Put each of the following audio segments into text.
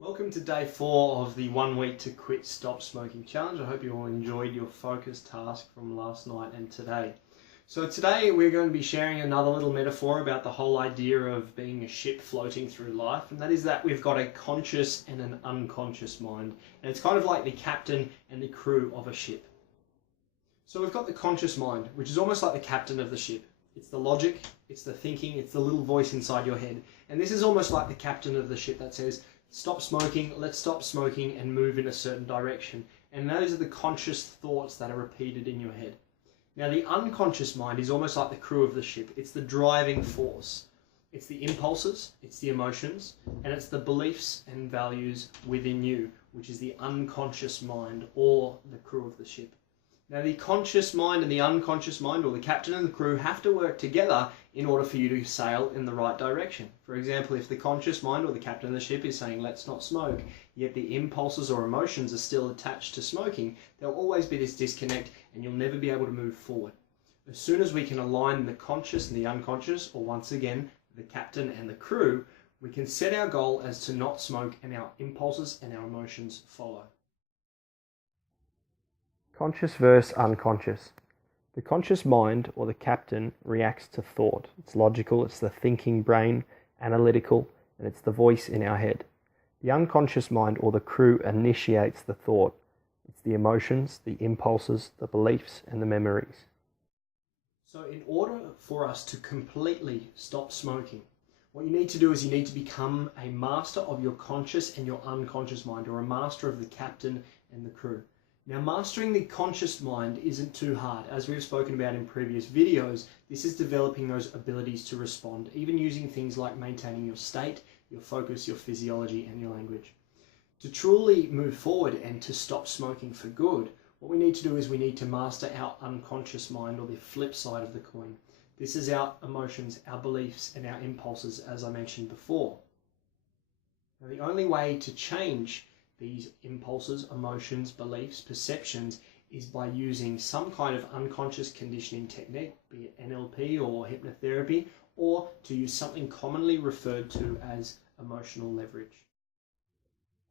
Welcome to day 4 of the 1 week to quit stop smoking challenge. I hope you all enjoyed your focus task from last night and today. So today we're going to be sharing another little metaphor about the whole idea of being a ship floating through life, and that is that we've got a conscious and an unconscious mind, and it's kind of like the captain and the crew of a ship. So we've got the conscious mind, which is almost like the captain of the ship. It's the logic, it's the thinking, it's the little voice inside your head, and this is almost like the captain of the ship that says, stop smoking, let's stop smoking and move in a certain direction. And those are the conscious thoughts that are repeated in your head. Now the unconscious mind is almost like the crew of the ship. It's the driving force. It's the impulses, it's the emotions, and it's the beliefs and values within you, which is the unconscious mind or the crew of the ship. Now the conscious mind and the unconscious mind, or the captain and the crew, have to work together in order for you to sail in the right direction. For example, if the conscious mind or the captain of the ship is saying let's not smoke, yet the impulses or emotions are still attached to smoking, there'll always be this disconnect and you'll never be able to move forward. As soon as we can align the conscious and the unconscious, or once again, the captain and the crew, we can set our goal as to not smoke and our impulses and our emotions follow. Conscious versus unconscious. The conscious mind, or the captain, reacts to thought. It's logical, it's the thinking brain, analytical, and it's the voice in our head. The unconscious mind, or the crew, initiates the thought. It's the emotions, the impulses, the beliefs, and the memories. So in order for us to completely stop smoking, what you need to do is you need to become a master of your conscious and your unconscious mind, or a master of the captain and the crew. Now, mastering the conscious mind isn't too hard. As we've spoken about in previous videos, this is developing those abilities to respond, even using things like maintaining your state, your focus, your physiology, and your language. To truly move forward and to stop smoking for good, what we need to do is we need to master our unconscious mind, or the flip side of the coin. This is our emotions, our beliefs, and our impulses, as I mentioned before. Now, the only way to change these impulses, emotions, beliefs, perceptions is by using some kind of unconscious conditioning technique, be it NLP or hypnotherapy, or to use something commonly referred to as emotional leverage.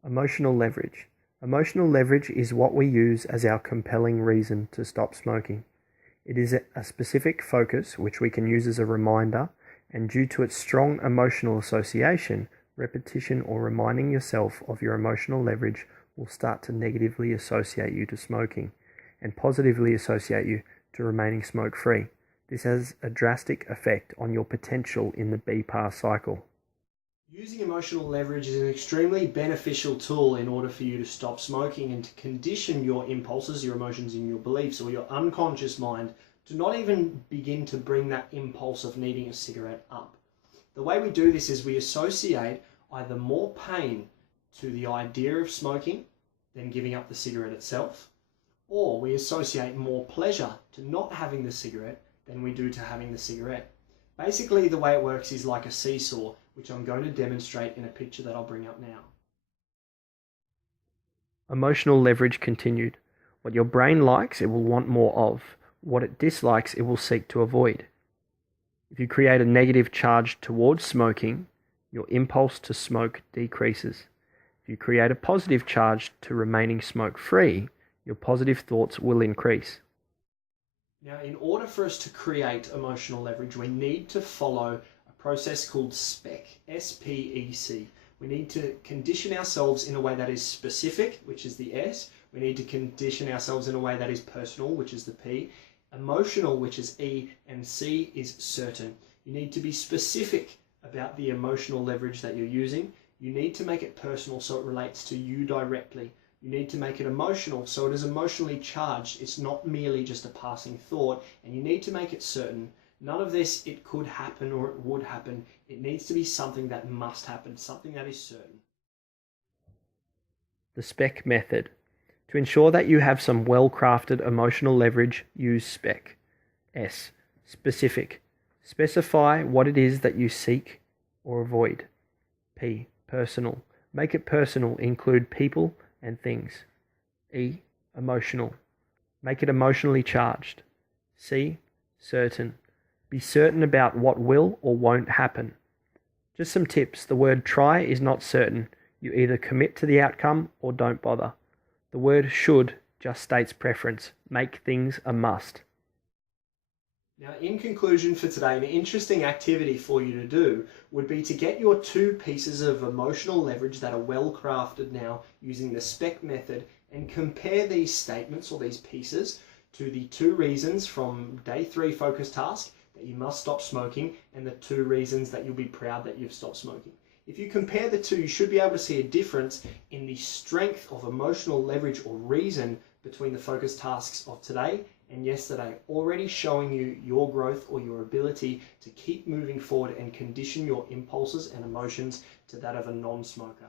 Emotional leverage. Emotional leverage is what we use as our compelling reason to stop smoking. It is a specific focus which we can use as a reminder, and due to its strong emotional association, repetition or reminding yourself of your emotional leverage will start to negatively associate you to smoking and positively associate you to remaining smoke-free. This has a drastic effect on your potential in the BPAR cycle. Using emotional leverage is an extremely beneficial tool in order for you to stop smoking and to condition your impulses, your emotions, and your beliefs, or your unconscious mind to not even begin to bring that impulse of needing a cigarette up. The way we do this is we associate either more pain to the idea of smoking than giving up the cigarette itself, or we associate more pleasure to not having the cigarette than we do to having the cigarette. Basically, the way it works is like a seesaw, which I'm going to demonstrate in a picture that I'll bring up now. Emotional leverage continued. What your brain likes, it will want more of. What it dislikes, it will seek to avoid. If you create a negative charge towards smoking, your impulse to smoke decreases. If you create a positive charge to remaining smoke-free, your positive thoughts will increase. Now, in order for us to create emotional leverage, we need to follow a process called SPEC, S-P-E-C. We need to condition ourselves in a way that is specific, which is the S. We need to condition ourselves in a way that is personal, which is the P. Emotional, which is E, and C is certain. You need to be specific about the emotional leverage that you're using. You need to make it personal so it relates to you directly. You need to make it emotional so it is emotionally charged. It's not merely just a passing thought, and you need to make it certain. None of this, it could happen or it would happen. It needs to be something that must happen, something that is certain. The SPEC method. To ensure that you have some well-crafted emotional leverage, use SPEC. S. Specific. Specify what it is that you seek or avoid. P. Personal. Make it personal. Include people and things. E. Emotional. Make it emotionally charged. C. Certain. Be certain about what will or won't happen. Just some tips. The word try is not certain. You either commit to the outcome or don't bother. The word should just states preference. Make things a must. Now, in conclusion for today, an interesting activity for you to do would be to get your two pieces of emotional leverage that are well crafted now using the SPEC method and compare these statements or these pieces to the 2 reasons from day 3 focus task that you must stop smoking and the 2 reasons that you'll be proud that you've stopped smoking. If you compare the 2, you should be able to see a difference in the strength of emotional leverage or reason between the focus tasks of today and yesterday, already showing you your growth or your ability to keep moving forward and condition your impulses and emotions to that of a non-smoker.